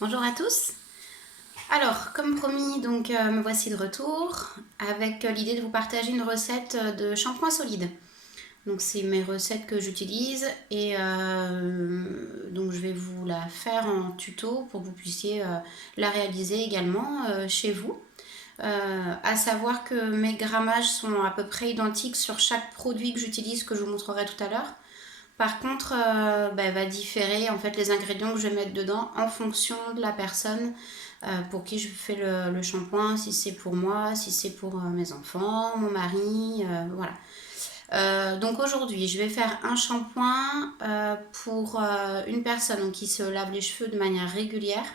Bonjour à tous. Alors, comme promis, donc me voici de retour avec l'idée de vous partager une recette de shampoing solide. Donc c'est mes recettes que j'utilise et donc je vais vous la faire en tuto pour que vous puissiez la réaliser également chez vous. À savoir que mes grammages sont à peu près identiques sur chaque produit que j'utilise, que je vous montrerai tout à l'heure. Par contre, va différer en fait les ingrédients que je vais mettre dedans en fonction de la personne pour qui je fais le shampoing, si c'est pour moi, si c'est pour mes enfants, mon mari, voilà. Donc aujourd'hui, je vais faire un shampoing pour une personne donc, qui se lave les cheveux de manière régulière,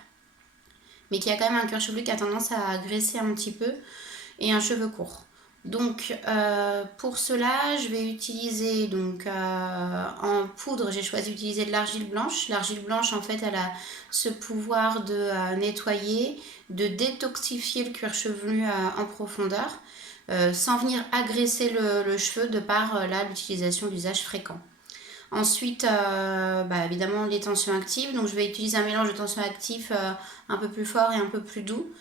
mais qui a quand même un cuir chevelu qui a tendance à graisser un petit peu et un cheveu court. Donc pour cela, je vais utiliser donc en poudre, j'ai choisi d'utiliser de l'argile blanche. L'argile blanche, en fait, elle a ce pouvoir de nettoyer, de détoxifier le cuir chevelu en profondeur, sans venir agresser le cheveu de par là l'utilisation d'usage fréquent. Ensuite, évidemment, les tensions actives. Donc, je vais utiliser un mélange de tensions actifs un peu plus fort et un peu plus doux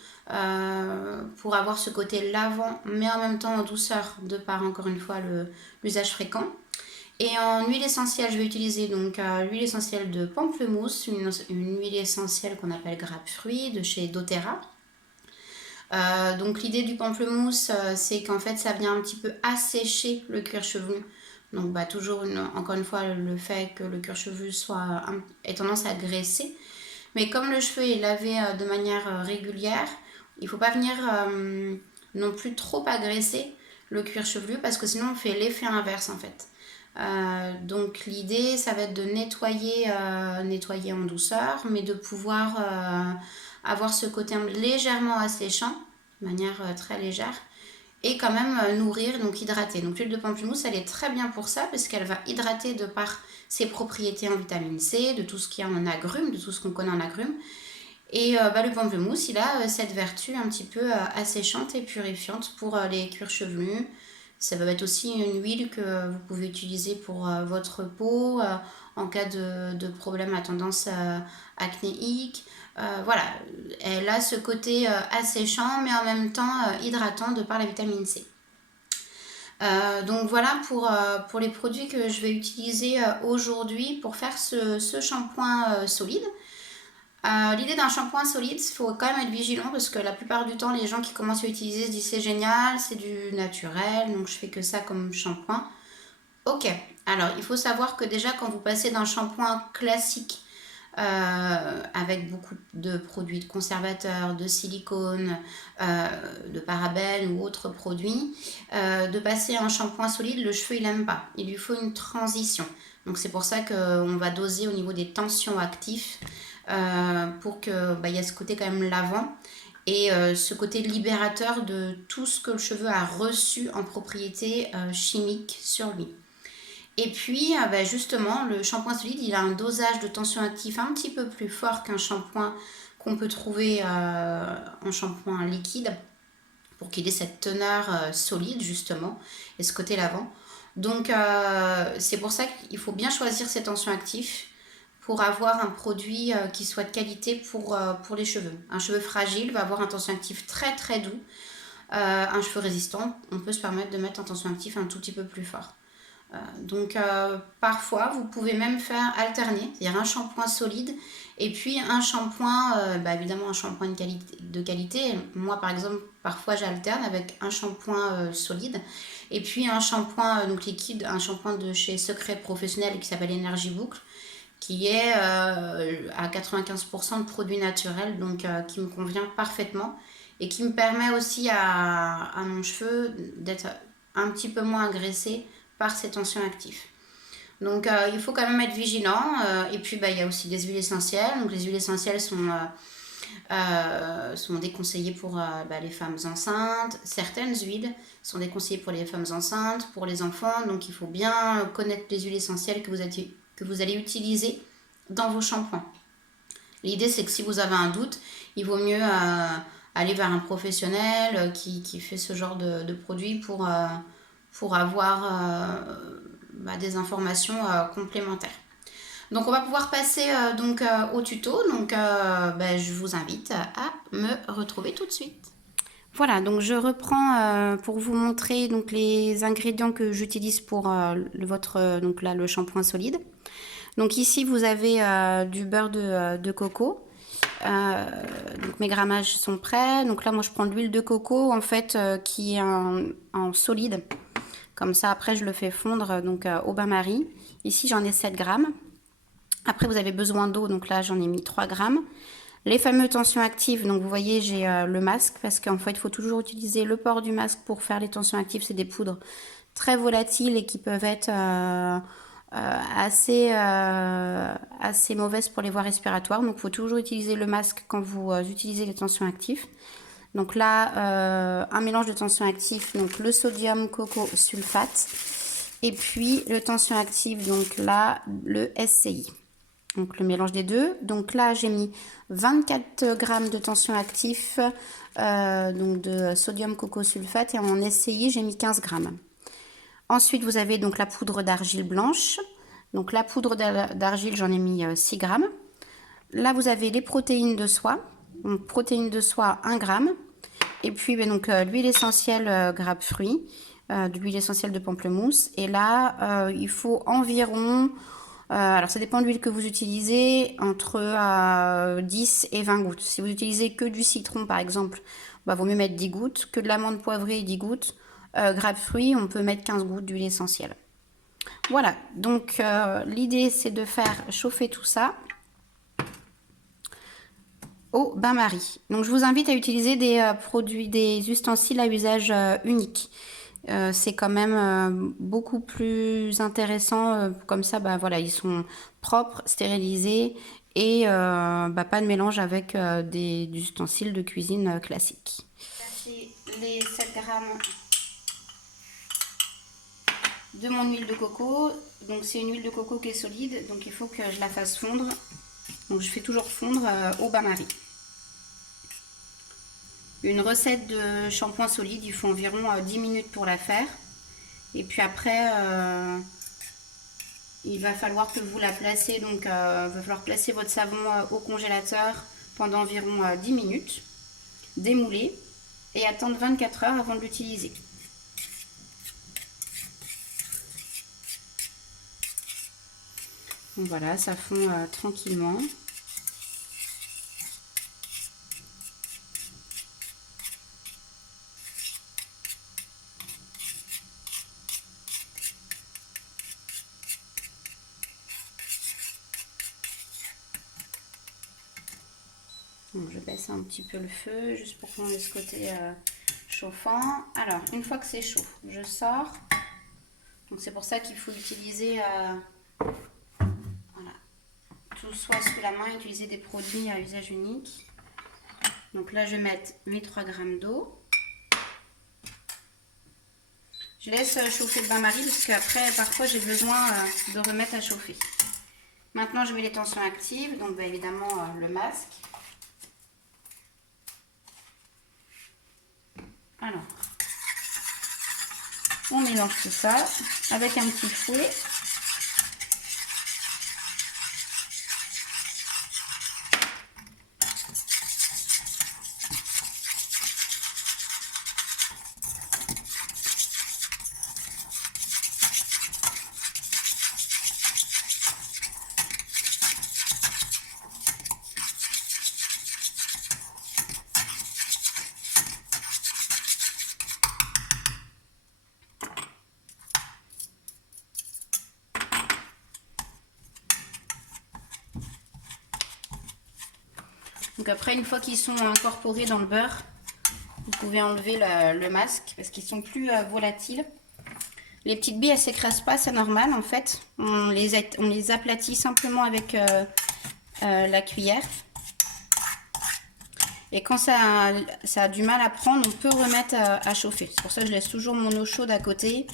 pour avoir ce côté lavant, mais en même temps en douceur, de par encore une fois l'usage fréquent. Et en huile essentielle, je vais utiliser donc l'huile essentielle de pamplemousse, une huile essentielle qu'on appelle grapefruit de chez doTERRA. Donc l'idée du pamplemousse, c'est qu'en fait ça vient un petit peu assécher le cuir chevelu. Donc toujours encore une fois le fait que le cuir chevelu ait tendance à graisser. Mais comme le cheveu est lavé de manière régulière, il ne faut pas venir non plus trop agresser le cuir chevelu parce que sinon on fait l'effet inverse en fait. Donc l'idée ça va être de nettoyer en douceur, mais de pouvoir avoir ce côté légèrement asséchant, de manière très légère, et quand même nourrir, donc hydrater. Donc l'huile de pamplemousse, elle est très bien pour ça, parce qu'elle va hydrater de par ses propriétés en vitamine C, de tout ce qu'il y a en agrumes, de tout ce qu'on connaît en agrumes. Et le pamplemousse, il a cette vertu un petit peu asséchante et purifiante pour les cuirs chevelus. Ça va être aussi une huile que vous pouvez utiliser pour votre peau en cas de problème à tendance acnéique. Voilà, elle a ce côté asséchant mais en même temps hydratant de par la vitamine C. Donc voilà pour les produits que je vais utiliser aujourd'hui pour faire ce shampoing solide. L'idée d'un shampoing solide, il faut quand même être vigilant parce que la plupart du temps, les gens qui commencent à utiliser se disent c'est génial, c'est du naturel, donc je fais que ça comme shampoing. Ok, alors il faut savoir que déjà quand vous passez d'un shampoing classique avec beaucoup de produits de conservateurs, de silicone, de parabènes ou autres produits, de passer à un shampoing solide, le cheveu il n'aime pas. Il lui faut une transition. Donc c'est pour ça qu'on va doser au niveau des tensions actifs pour qu'il y ait ce côté quand même lavant et ce côté libérateur de tout ce que le cheveu a reçu en propriété chimique sur lui. Et puis, justement, le shampoing solide, il a un dosage de tension actif un petit peu plus fort qu'un shampoing qu'on peut trouver en shampoing liquide pour qu'il ait cette teneur solide, justement, et ce côté lavant. Donc, c'est pour ça qu'il faut bien choisir ses tensions actifs pour avoir un produit qui soit de qualité pour les cheveux. Un cheveu fragile va avoir un tension actif très très doux. Un cheveu résistant, on peut se permettre de mettre un tension actif un tout petit peu plus fort. Donc parfois vous pouvez même faire alterner, c'est-à-dire un shampoing solide et puis un shampoing, évidemment un shampoing de qualité. Moi par exemple parfois j'alterne avec un shampoing solide et puis un shampoing donc liquide, un shampoing de chez Secret Professionnel qui s'appelle Energy Boucle qui est à 95% de produits naturels donc qui me convient parfaitement et qui me permet aussi à mon cheveu d'être un petit peu moins agressé par ces tensions actives. Donc il faut quand même être vigilant. Et puis il y a aussi des huiles essentielles. Donc les huiles essentielles sont déconseillées pour les femmes enceintes. Certaines huiles sont déconseillées pour les femmes enceintes, pour les enfants. Donc il faut bien connaître les huiles essentielles que vous allez utiliser dans vos shampoings. L'idée c'est que si vous avez un doute, il vaut mieux aller vers un professionnel qui fait ce genre de produit pour avoir des informations complémentaires. Donc on va pouvoir passer au tuto. Donc je vous invite à me retrouver tout de suite. Voilà, donc je reprends pour vous montrer donc les ingrédients que j'utilise pour donc là le shampoing solide. Donc ici vous avez du beurre de coco. Donc mes grammages sont prêts. Donc là moi je prends de l'huile de coco en fait qui est en solide. Comme ça après je le fais fondre donc au bain-marie. Ici j'en ai 7 grammes. Après vous avez besoin d'eau, donc là j'en ai mis 3 grammes. Les fameux tensions actives, donc vous voyez j'ai le masque parce qu'en fait il faut toujours utiliser le port du masque pour faire les tensions actives. C'est des poudres très volatiles et qui peuvent être assez mauvaises pour les voies respiratoires. Donc il faut toujours utiliser le masque quand vous utilisez les tensions actives. Donc là un mélange de tensions actives, donc le sodium coco sulfate et puis le tension active, donc là le SCI. Donc le mélange des deux. Donc là j'ai mis 24 grammes de tension actif, donc de sodium coco sulfate, et en SCI j'ai mis 15 grammes. Ensuite vous avez donc la poudre d'argile blanche. Donc la poudre d'argile j'en ai mis 6 grammes. Là vous avez les protéines de soie. Donc protéines de soie 1 gramme. Et puis donc l'huile essentielle grappe fruit, de l'huile essentielle de pamplemousse. Et là il faut environ... alors ça dépend de l'huile que vous utilisez, entre 10 et 20 gouttes. Si vous utilisez que du citron par exemple, vaut mieux mettre 10 gouttes. Que de l'amande poivrée, 10 gouttes. Grappe fruit, on peut mettre 15 gouttes d'huile essentielle. Voilà, donc l'idée c'est de faire chauffer tout ça au bain-marie. Donc je vous invite à utiliser des produits, des ustensiles à usage unique. C'est quand même beaucoup plus intéressant, comme ça voilà, ils sont propres, stérilisés et pas de mélange avec des ustensiles de cuisine classiques. J'ai les 7 grammes de mon huile de coco. Donc c'est une huile de coco qui est solide, donc il faut que je la fasse fondre. Donc je fais toujours fondre au bain-marie. Une recette de shampoing solide, il faut environ 10 minutes pour la faire. Et puis après, il va falloir que vous la placez. Donc il va falloir placer votre savon au congélateur pendant environ 10 minutes. Démouler et attendre 24 heures avant de l'utiliser. Donc voilà, ça fond tranquillement. Donc je baisse un petit peu le feu juste pour qu'on ait ce côté chauffant. Alors une fois que c'est chaud, je sors. Donc c'est pour ça qu'il faut utiliser voilà, tout soit sous la main, utiliser des produits à usage unique. Donc là je vais mettre mes 3 grammes d'eau. Je laisse chauffer le bain-marie parce qu'après parfois j'ai besoin de remettre à chauffer. Maintenant je mets les tensions actives, donc évidemment le masque. Alors, on mélange tout ça avec un petit fouet. Donc après, une fois qu'ils sont incorporés dans le beurre, vous pouvez enlever le masque parce qu'ils sont plus volatiles. Les petites billes, elles ne s'écrasent pas, c'est normal en fait. On les aplatit simplement avec la cuillère. Et quand ça a du mal à prendre, on peut remettre à chauffer. C'est pour ça que je laisse toujours mon eau chaude à côté.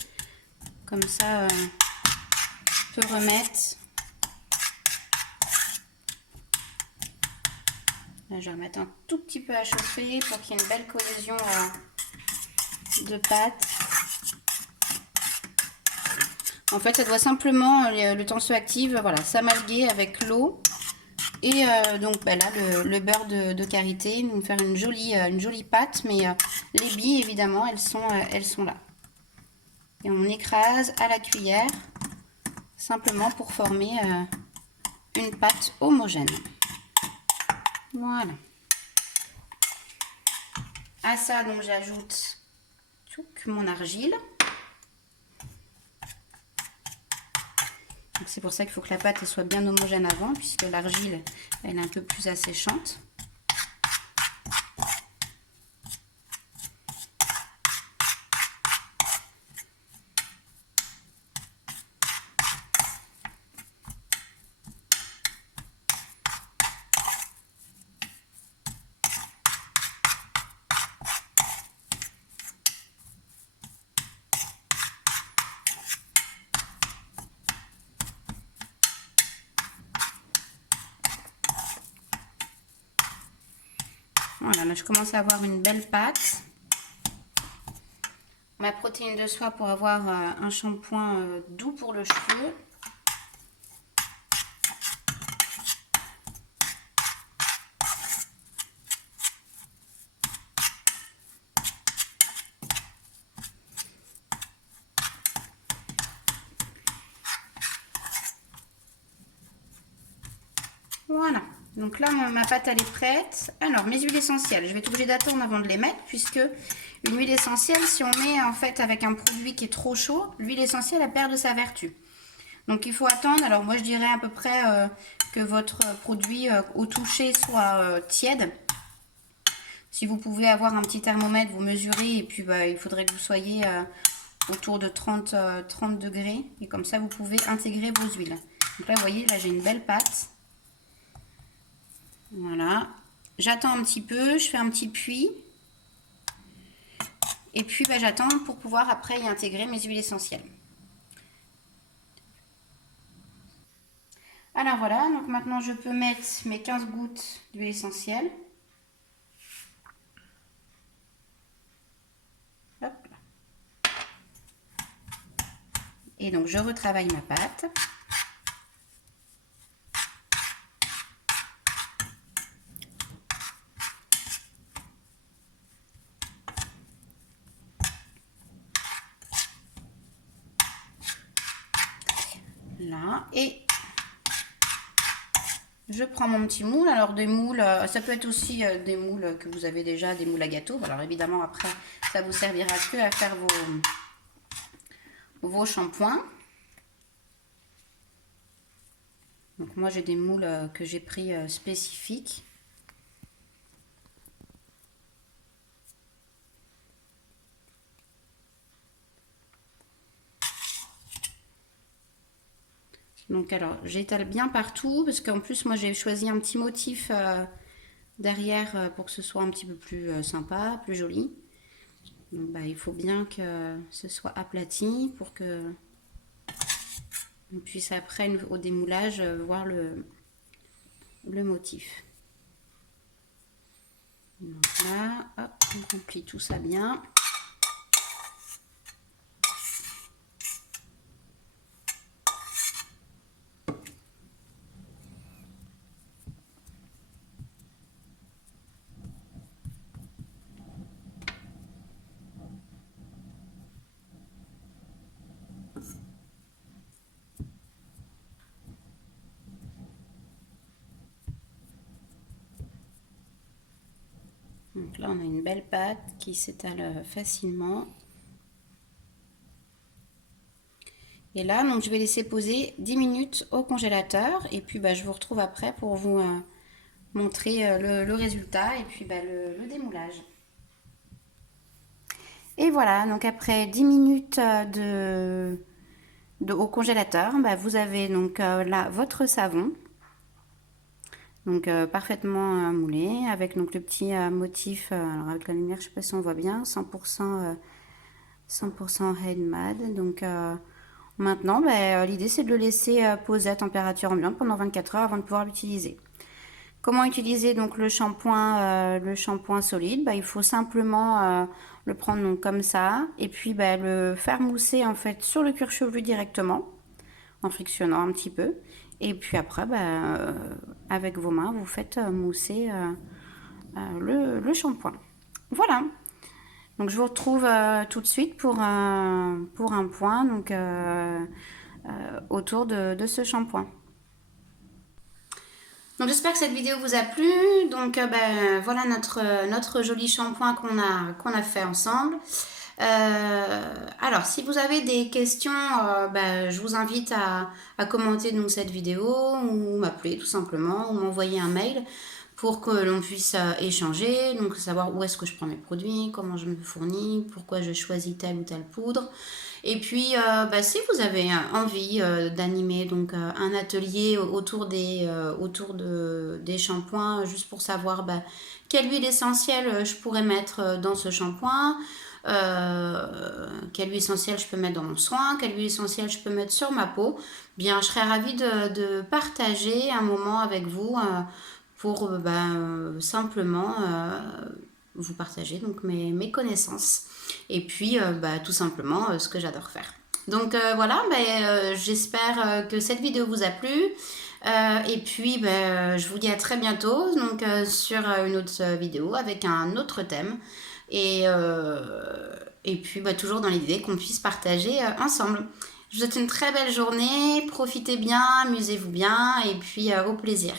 Comme ça, on peut remettre. Là, je vais remettre un tout petit peu à chauffer pour qu'il y ait une belle cohésion de pâte. En fait, ça doit simplement, le temps se active, voilà, s'amalguer avec l'eau. Et donc là, le beurre de karité, nous faire une jolie pâte, mais les billes, évidemment, elles sont là. Et on écrase à la cuillère, simplement pour former une pâte homogène. Voilà. À ça, donc j'ajoute mon argile. C'est pour ça qu'il faut que la pâte elle soit bien homogène avant, puisque l'argile elle est un peu plus asséchante. Voilà, là je commence à avoir une belle pâte. Ma protéine de soie pour avoir un shampoing doux pour le cheveu. Voilà, donc là ma pâte elle est prête. Alors mes huiles essentielles, je vais être obligée d'attendre avant de les mettre, puisque une huile essentielle, si on met en fait avec un produit qui est trop chaud, l'huile essentielle elle perd de sa vertu. Donc il faut attendre, alors moi je dirais à peu près que votre produit au toucher soit tiède. Si vous pouvez avoir un petit thermomètre, vous mesurez, et puis il faudrait que vous soyez autour de 30 degrés, et comme ça vous pouvez intégrer vos huiles. Donc là vous voyez, là j'ai une belle pâte. Voilà, j'attends un petit peu, je fais un petit puits. Et puis j'attends pour pouvoir après y intégrer mes huiles essentielles. Alors voilà, donc maintenant je peux mettre mes 15 gouttes d'huile essentielle. Hop. Et donc je retravaille ma pâte. Là, et je prends mon petit moule. Alors des moules, ça peut être aussi des moules que vous avez déjà, des moules à gâteau. Alors évidemment après, ça vous servira que à faire vos shampoings. Donc moi j'ai des moules que j'ai pris spécifiques. Donc alors j'étale bien partout, parce qu'en plus moi j'ai choisi un petit motif derrière pour que ce soit un petit peu plus sympa, plus joli. Donc il faut bien que ce soit aplati pour que on puisse après au démoulage voir le motif. Donc là, hop, on remplit tout ça bien. Donc là, on a une belle pâte qui s'étale facilement. Et là, donc, je vais laisser poser 10 minutes au congélateur. Et puis, je vous retrouve après pour vous montrer le résultat et puis le démoulage. Et voilà, donc après 10 minutes au congélateur, vous avez donc là votre savon. Donc parfaitement moulé, avec donc le petit motif, alors avec la lumière, je ne sais pas si on voit bien, 100% handmade. Donc maintenant, l'idée c'est de le laisser poser à température ambiante pendant 24 heures avant de pouvoir l'utiliser. Comment utiliser donc le shampoing solide? Bah, il faut simplement le prendre donc comme ça et puis bah, le faire mousser en fait sur le cuir chevelu directement en frictionnant un petit peu. Et puis après, bah, avec vos mains, vous faites mousser le shampoing. Voilà. Donc je vous retrouve tout de suite pour un point donc, autour de ce shampoing. Donc j'espère que cette vidéo vous a plu. Donc ben, voilà notre joli shampoing qu'on a fait ensemble. Alors si vous avez des questions, ben, je vous invite à commenter donc, cette vidéo ou m'appeler tout simplement ou m'envoyer un mail pour que l'on puisse échanger, donc savoir où est-ce que je prends mes produits, comment je me fournis, pourquoi je choisis telle ou telle poudre. Et puis, bah, si vous avez envie d'animer donc un atelier autour des shampoings, juste pour savoir bah, quelle huile essentielle je pourrais mettre dans ce shampoing, quelle huile essentielle je peux mettre dans mon soin, quelle huile essentielle je peux mettre sur ma peau, bien, je serais ravie de partager un moment avec vous pour simplement vous partager donc mes connaissances et puis bah, tout simplement ce que j'adore faire. Donc voilà, j'espère que cette vidéo vous a plu. Et puis je vous dis à très bientôt donc, sur une autre vidéo avec un autre thème. Et puis toujours dans l'idée qu'on puisse partager ensemble. Je vous souhaite une très belle journée, profitez bien, amusez-vous bien et puis au plaisir.